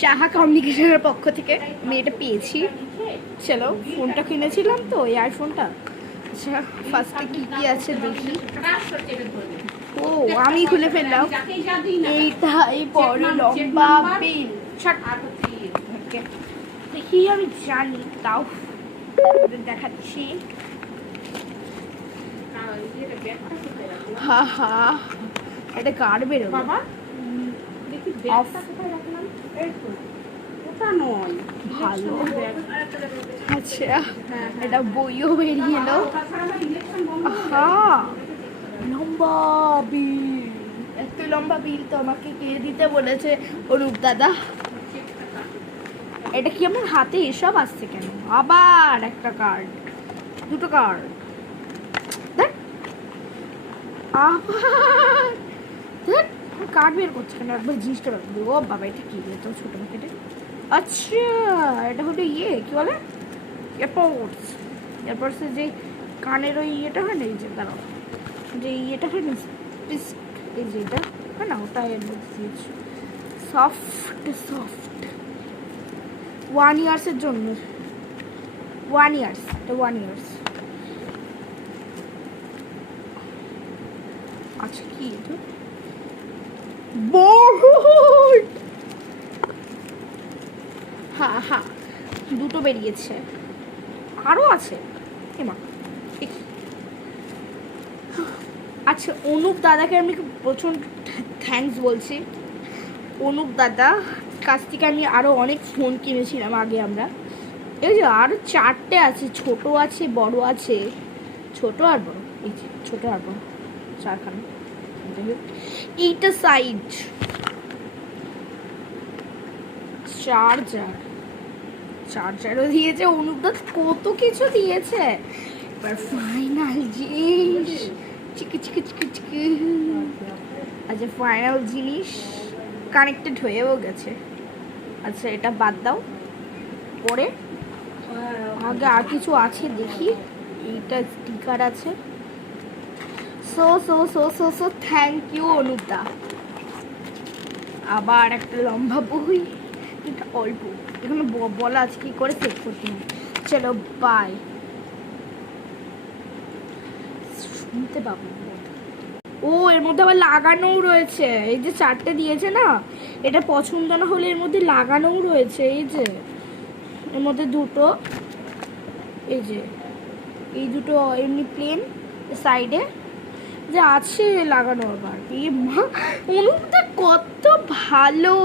সাহা কমিউনিকেশনের পক্ষ থেকে আমি এটা পেয়েছি। চলো, ফোনটা কিনেছিলাম তো ইয়ারফোনটা। আচ্ছা, ফার্স্টে কি কি আছে দেখি। ও, আমি খুলে ফেললাম। এইটা এই বড় লম্বা বিল। দেখি, আমি জানি তাও দেখাচ্ছি। হা হা, এটা কার বেরোবে বাবা? ভালো। আচ্ছা, এটা বইও বেরিয়ে এলো। লম্বা বিল, এত লম্বা বিল তো আমাকে কে দিতে বলেছে? অরূপ দাদা। এটা কি আমার হাতে এসব আসছে কেন? আবার একটা কার্ড, দুটো কার্ড, আবার কার্ড বের করছে কেন? একবার জিনিসটা রাখবো। ও বাবা, এটা কি এত ছোট প্যাকেটে? আচ্ছা, এটা হলো ইয়ে কি বলে, এয়ারপোর্টস। এয়ারপোর্টসের যে কানের ওই ইয়েটা হয় না, এই যে দাঁড়াও, যে ইয়েটা হয় না, এই যে এটা হয় না, ওটা এর মধ্যে দিয়েছে। সফট সফট 1 ইয়ার্সের জন্য। 1 ইয়ার্স, এটা 1 ইয়ার্স। আচ্ছা, কি এটা? বোর্ড। হ্যাঁ হ্যাঁ, দুটো বেরিয়েছে, আরও আছে। এমা, আচ্ছা, অনুপ দাদাকে আমি প্রচুর থ্যাঙ্কস বলছি। অনুপ দাদা কাছ থেকে আমি আরও অনেক ফোন কিনেছিলাম আগে আমরা। এই যে আরও 4টে আছে, ছোট আছে, বড় আছে, ছোট আর বড়, এই যে ছোট আর বড় 4খানা। এইটা সাইড চার্জারও দিয়েছে অনুপ দাদা, কত কিছু দিয়েছে। এবার ফাইনাল জিনিস, চিকি চিকি চিকি চিকি। আচ্ছা, ফাইনাল জিনিস কানেক্টেড হয়েও গেছে। আচ্ছা, এটা বাদ দাও, পরে আগে আর কিছু আছে দেখি। এইটা স্টিকার আছে। So so so so so thank you অনুপদা। আবার একটা লম্বা বই, এটা অল্প, এখানে বলা আছে কি করে সেট করতে হবে। চলো বাই। শুনতে পাবো। ও, এর মধ্যে আবার লাগানোও রয়েছে। এই যে 4টে দিয়েছে না, এটা পছন্দ না হলে এর মধ্যে লাগানোও রয়েছে। এই যে এর মধ্যে দুটো, এই যে এই দুটো এমনি প্লেন, সাইডে যে আছে লাগানো। আবার এই মা, অনুপটা কত ভালো।